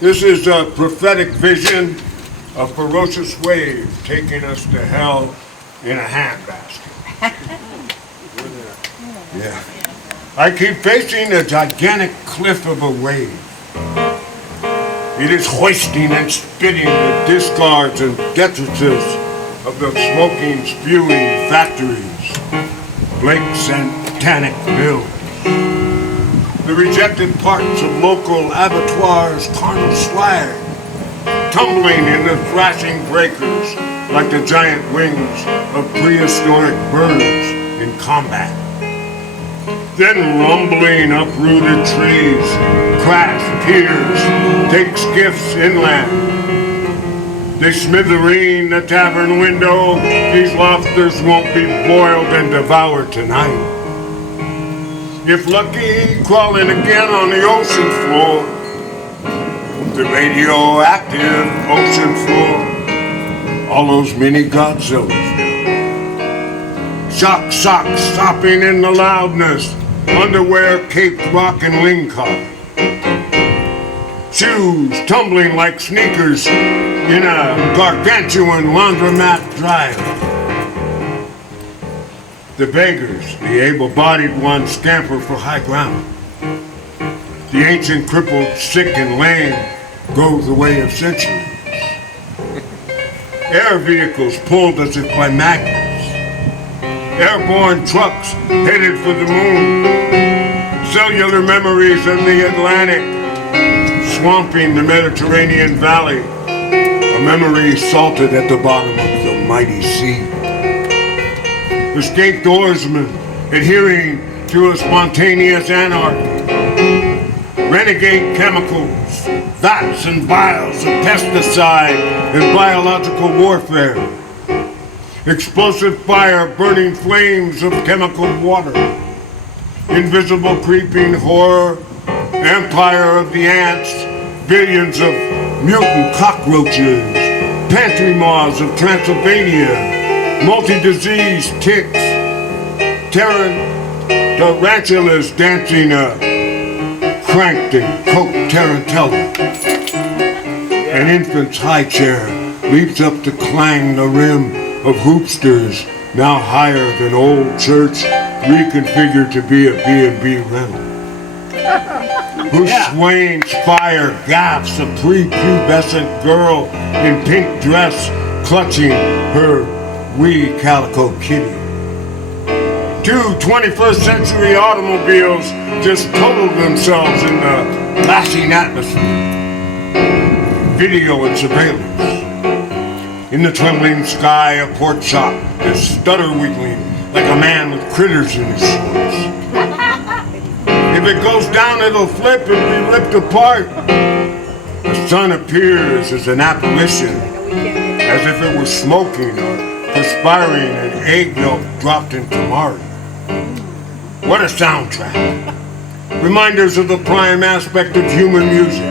This is a prophetic vision, a ferocious wave taking us to hell in a handbasket. Yeah. I keep facing a gigantic cliff of a wave. It is hoisting and spitting the discards and detritus of the smoking, spewing factories, Blake's and Tannic mills, the rejected parts of local abattoirs, carnal slag, tumbling in the thrashing breakers like the giant wings of prehistoric birds in combat. Then rumbling uprooted trees, crash piers, take skiffs inland. They smithereen the tavern window, these lobsters won't be boiled and devoured tonight. If lucky, crawling again on the ocean floor, the radioactive ocean floor, all those mini Godzillas. Shock socks sopping in the loudness, underwear caped rock and lingcod. Shoes tumbling like sneakers in a gargantuan laundromat dryer. The beggars, the able-bodied ones scamper for high ground. The ancient crippled, sick and lame go the way of centuries. Air vehicles pulled as if by magnets. Airborne trucks headed for the moon. Cellular memories of the Atlantic swamping the Mediterranean valley. A memory salted at the bottom of the mighty sea. Escaped oarsmen adhering to a spontaneous anarchy. Renegade chemicals, vats and vials of pesticide and biological warfare. Explosive fire burning flames of chemical water. Invisible creeping horror, empire of the ants, billions of mutant cockroaches, pantry moths of Transylvania, multi-disease ticks, tarantulas dancing a cranked and coat tarantella. An infant's high chair leaps up to clang the rim of hoopsters, now higher than old church, reconfigured to be a B&B rental. Whose swaying spire gaffs a prepubescent girl in pink dress clutching her wee calico kitty. Two 21st century automobiles just totaled themselves in the flashing atmosphere. Video and surveillance. In the trembling sky, a pork chop is stutter wiggling like a man with critters in his shorts. If it goes down, it'll flip and be ripped apart. The sun appears as an apparition, as if it were smoking or perspiring and egg yolk dropped into Mars. What a soundtrack. Reminders of the prime aspect of human music.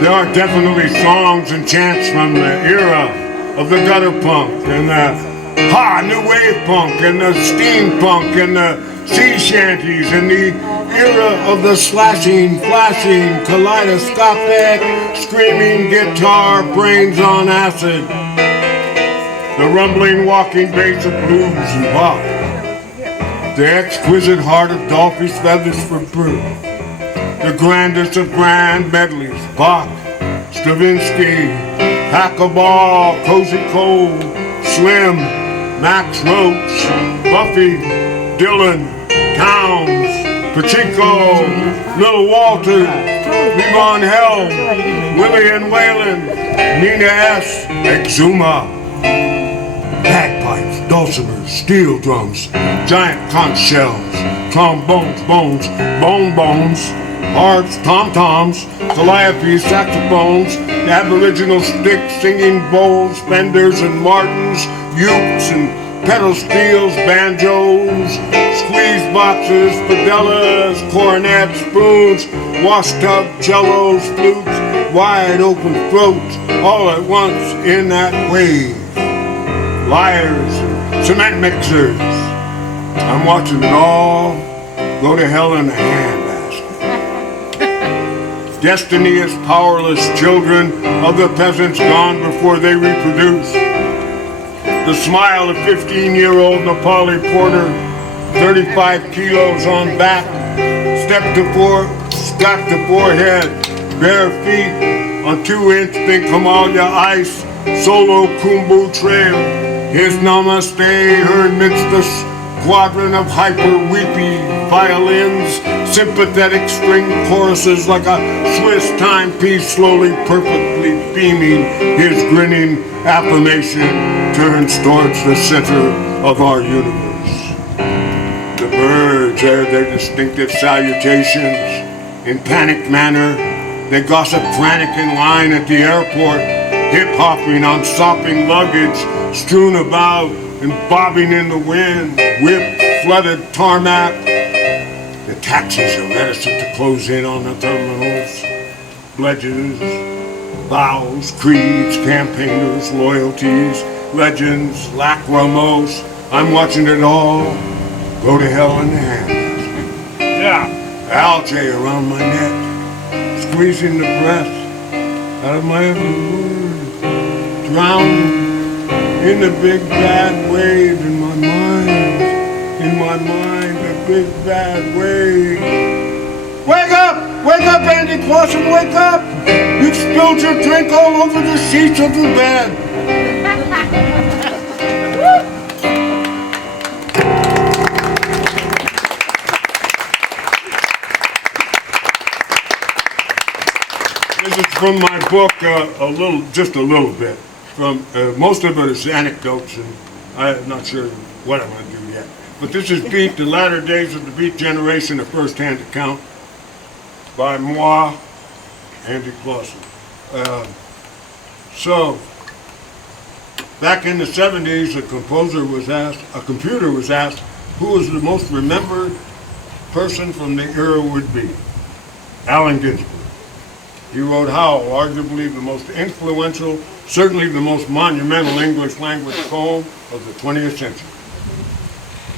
There are definitely songs and chants from the era of the gutter punk and the new wave punk and the steampunk and the sea shanties and the era of the slashing, flashing, kaleidoscopic, screaming guitar brains on acid. The rumbling walking bass of blues and pop. The exquisite heart of Dolphy's feathers for birth. The grandest of grand medleys, Bach, Stravinsky, Packleball, Cozy Cole, Slim, Max Roach, Buffy, Dylan, Towns, Pacheco, Little Walter, Levon Helm, Willie and Waylon, Nina S., Exuma, bagpipes, dulcimers, steel drums, giant conch shells, trombones, bones, bones, harps, tom-toms, calliope, saxophones, aboriginal sticks, singing bowls, fenders and martins, ukes and pedal steels, banjos, squeeze boxes, fidelas, cornets, spoons, wash tub, cellos, flutes, wide open throats, all at once in that wave. Lyres and cement mixers. I'm watching it all go to hell in a handbasket. Destiny is powerless children of the peasants gone before they reproduce. The smile of 15-year-old Nepali Porter, 35 kilos on back, step to forehead, bare feet on 2-inch pink Himalaya ice, solo Kumbu trail. His namaste heard midst the squadron of hyper-weepy violins, sympathetic string choruses like a Swiss timepiece slowly perfectly beaming. His grinning affirmation turns towards the center of our universe. The birds air their distinctive salutations in panicked manner. They gossip frantic in line at the airport, hip-hopping on sopping luggage strewn about and bobbing in the wind, whipped, flooded tarmac. The taxis are reticent to close in on the terminals. Pledges, vows, creeds, campaigners, loyalties, legends, lachrymose. I'm watching it all go to hell in the handbasket. Yeah. Algae around my neck, squeezing the breath out of my every word, drowning in the big bad wave in my mind, the big bad wave. Wake up, Andy Clausen, wake up! You've spilled your drink all over the sheets of the bed. This is from my book, just a little bit. From most of it is anecdotes, and I'm not sure what I'm going to do yet. But this is Beat, the latter days of the Beat generation, a first-hand account by moi, Andy Clausen. So, back in the 70s, a computer was asked who was the most remembered person from the era would be. Allen Ginsberg. He wrote Howl, arguably the most influential, certainly the most monumental English language poem of the 20th century.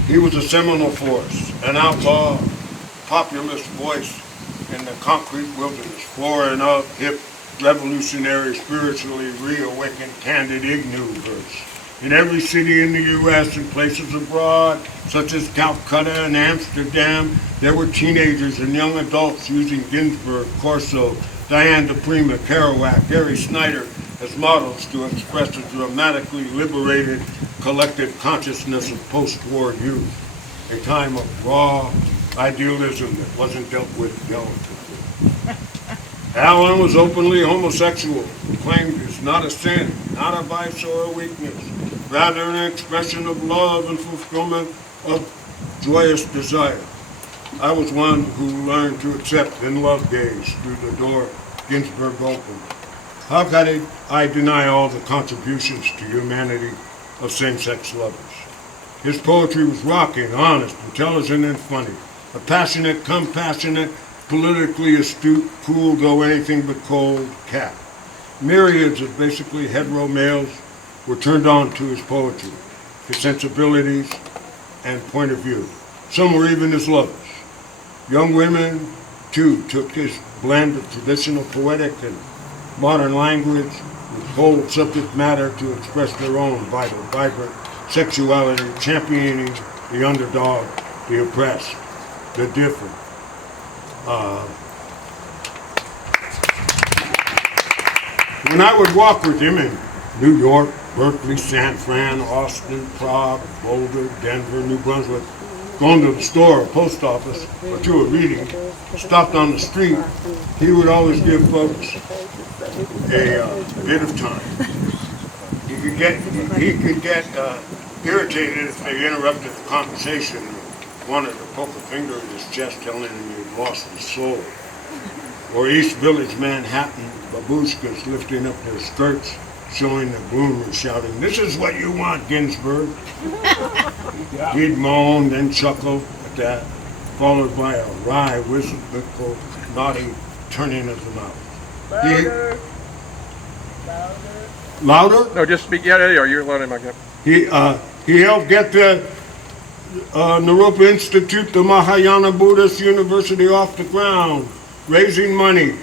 He was a seminal force, an outlaw, populist voice in the concrete wilderness, flooring up hip, revolutionary, spiritually reawakened, candid Ignu verse. In every city in the U.S. and places abroad, such as Calcutta and Amsterdam, there were teenagers and young adults using Ginsberg, Corso, Diane DePrima, Kerouac, Gary Snyder as models to express a dramatically liberated collective consciousness of post-war youth, a time of raw idealism that wasn't dealt with delicately. Allen was openly homosexual, claimed it's not a sin, not a vice or a weakness, rather an expression of love and fulfillment of joyous desire. I was one who learned to accept and love gays through the door Ginsberg opened. How could I deny all the contributions to humanity of same-sex lovers? His poetry was rocking, honest, intelligent, and funny. A passionate, compassionate, politically astute, cool, though anything but cold cat. Myriads of basically hetero males were turned on to his poetry, his sensibilities, and point of view. Some were even his lovers. Young women, too, took his blend of traditional poetic and modern language with bold subject matter to express their own vital, vibrant sexuality, championing the underdog, the oppressed, the different. When I would walk with him in New York, Berkeley, San Fran, Austin, Prague, Boulder, Denver, New Brunswick, going to the store or post office or to a reading, stopped on the street, he would always give folks a bit of time. He could get irritated if they interrupted the conversation and wanted to poke a finger in his chest telling him he'd lost his soul. Or East Village, Manhattan, babushkas lifting up their skirts, showing the bloomers, shouting, "This is what you want, Ginsberg." He'd moan, then chuckle at that, followed by a wry, wistful, naughty turning of the mouth. Louder. Louder? No, just speak. Yeah, you're loud enough. He helped get the Naropa Institute, the Mahayana Buddhist University, off the ground, raising money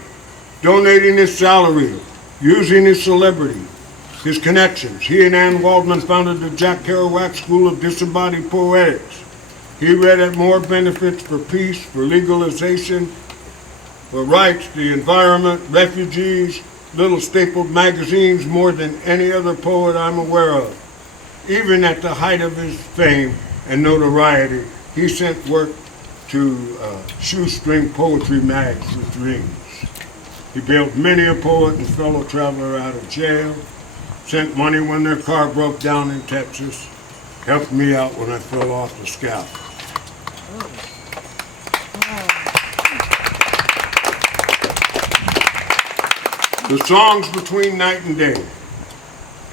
donating his salary, using his celebrity, his connections. He and Ann Waldman founded the Jack Kerouac School of Disembodied Poetics. He read at more benefits for peace, for legalization, for rights, the environment, refugees, little stapled magazines more than any other poet I'm aware of. Even at the height of his fame and notoriety, he sent work to shoestring poetry mags with dreams. He bailed many a poet and fellow traveler out of jail, sent money when their car broke down in Texas, helped me out when I fell off the scaffold. The song's between night and day,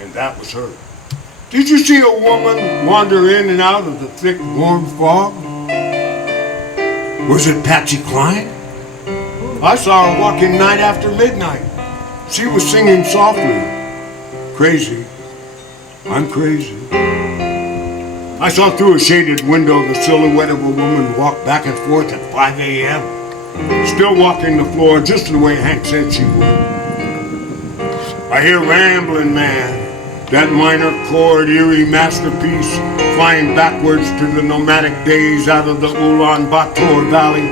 and that was her. Did you see a woman wander in and out of the thick, warm fog? Was it Patsy Cline? I saw her walking night after midnight. She was singing softly. Crazy. I'm crazy. I saw through a shaded window the silhouette of a woman walk back and forth at 5 a.m., still walking the floor just the way Hank said she would. I hear Ramblin' Man, that minor chord eerie masterpiece, flying backwards to the nomadic days out of the Ulaanbaatar Valley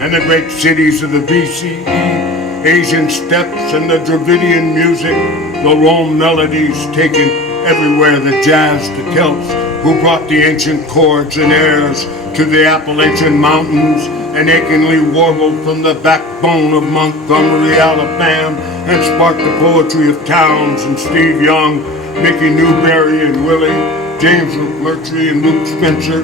and the great cities of the BCE, Asian steppes and the Dravidian music, the Rome melodies taken everywhere, the jazz, the Celts, who brought the ancient chords and airs to the Appalachian Mountains and achingly warbled from the backbone of Montgomery, Alabama, and sparked the poetry of Towns and Steve Young, Mickey Newberry and Willie, James McMurtry and Luke Spencer,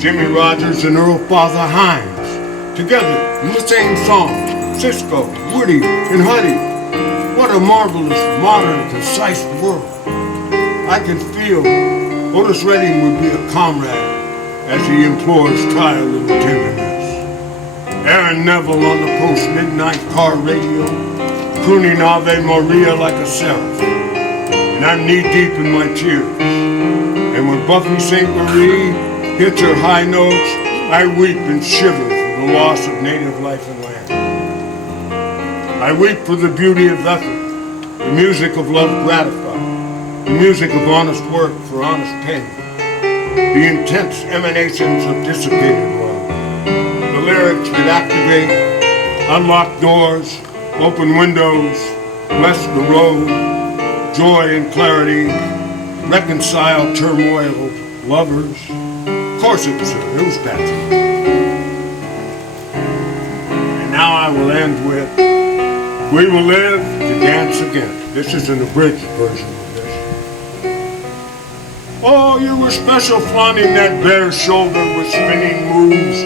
Jimmy Rogers and Earl Father Hines, together in the same song, Cisco, Woody, and Huddy. What a marvelous, modern, concise world. I can feel Otis Redding would be a comrade as he implores trial and tenderness. Aaron Neville on the post-midnight car radio, crooning Ave Maria like a seraph. And I'm knee-deep in my tears. And when Buffy St. Marie hits her high notes, I weep and shiver for the loss of native life and land. I weep for the beauty of effort, the music of love gratified, the music of honest work for honest pay, the intense emanations of dissipated love, the lyrics that activate, unlock doors, open windows, bless the road, joy and clarity, reconcile turmoil of lovers. Of course it was her, it was Patsy. And now I will end with, we will live to dance again. This is an abridged version of this. Oh, you were special flaunting that bare shoulder with spinning moves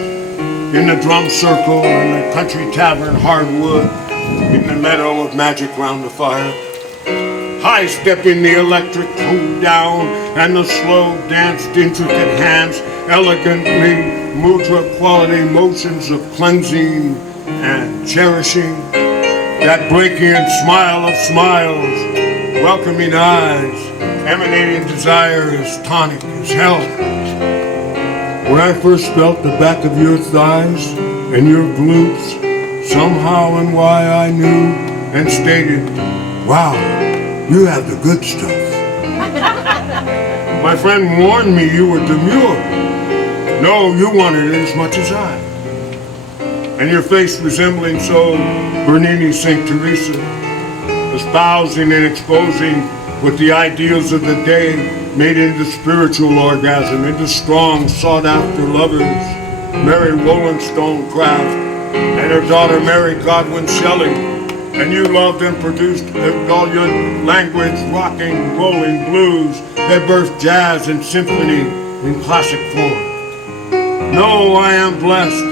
in the drum circle, in the country tavern hardwood, in the meadow of magic round the fire. High-stepping the electric toned down and the slow danced intricate hands, elegantly mudra quality motions of cleansing and cherishing. That breaking smile of smiles, welcoming eyes, emanating desire is tonic, is health. When I first felt the back of your thighs and your glutes, somehow and why I knew and stated, wow, you have the good stuff. My friend warned me you were demure. No, you wanted it as much as I. And your face resembling so Bernini's St. Teresa, espousing and exposing what the ideals of the day made into spiritual orgasm, into strong, sought-after lovers, Mary Wollstonecraft and her daughter Mary Godwin Shelley, and you loved and produced ebullient language, rocking, rolling blues that birthed jazz and symphony in classic form. No, I am blessed.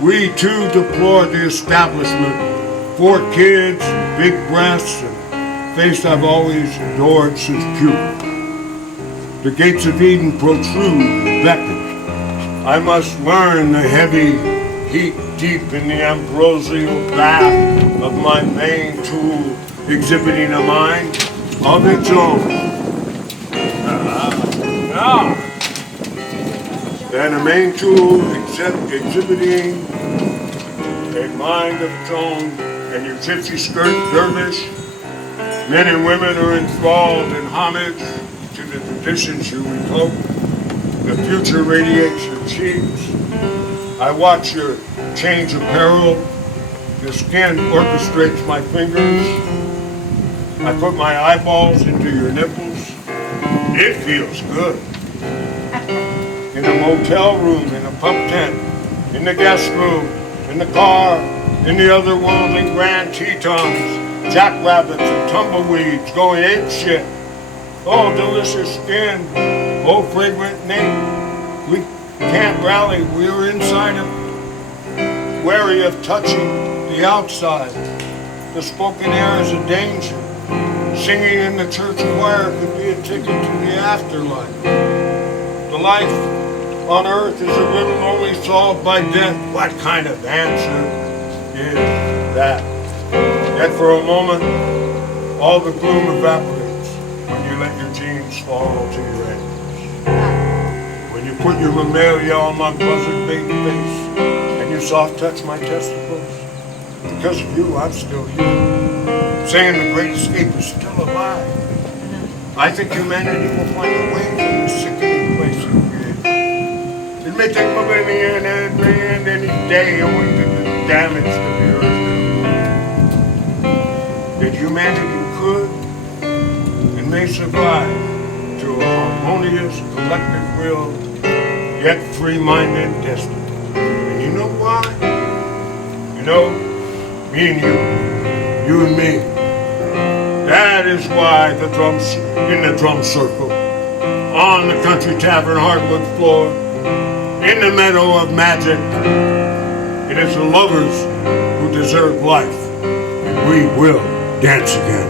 We too deplore the establishment. 4 kids, big breasts, and face I've always adored since puberty. The gates of Eden protrude and beckon. I must learn the heavy heat deep in the ambrosial bath of my main tool, exhibiting a mind of its own. And a main tool exhibiting a mind of its own and your gypsy skirt dervish. Men and women are enthralled in homage to the traditions you evoke. The future radiates your cheeks. I watch your change apparel. Your skin orchestrates my fingers. I put my eyeballs into your nipples. It feels good. In a motel room, in a pub tent, in the guest room, in the car, in the otherworldly grand Tetons, jackrabbits and tumbleweeds going ape shit. Oh, delicious skin. Oh, fragrant Nate. We can't rally. We're inside of, wary of touching the outside. The spoken air is a danger. Singing in the church choir could be a ticket to the afterlife. The life on earth is a riddle only solved by death. What kind of answer is that? Yet for a moment, all the gloom evaporates when you let your jeans fall to your ankles. When you put your mammalia on my buzzard-baked face and you soft-touch my testicles. Because of you, I'm still here. Saying the great escape is still alive. I think humanity will find a way from this sickening place we're in. It may take millennia and any day owing to the damage to the earth. That humanity could and may survive to a harmonious collective will, yet free-minded destiny. And you know why? You know, me and you and me. That is why the drums in the drum circle, on the country tavern hardwood floor, in the meadow of magic, it is the lovers who deserve life, and we will dance again.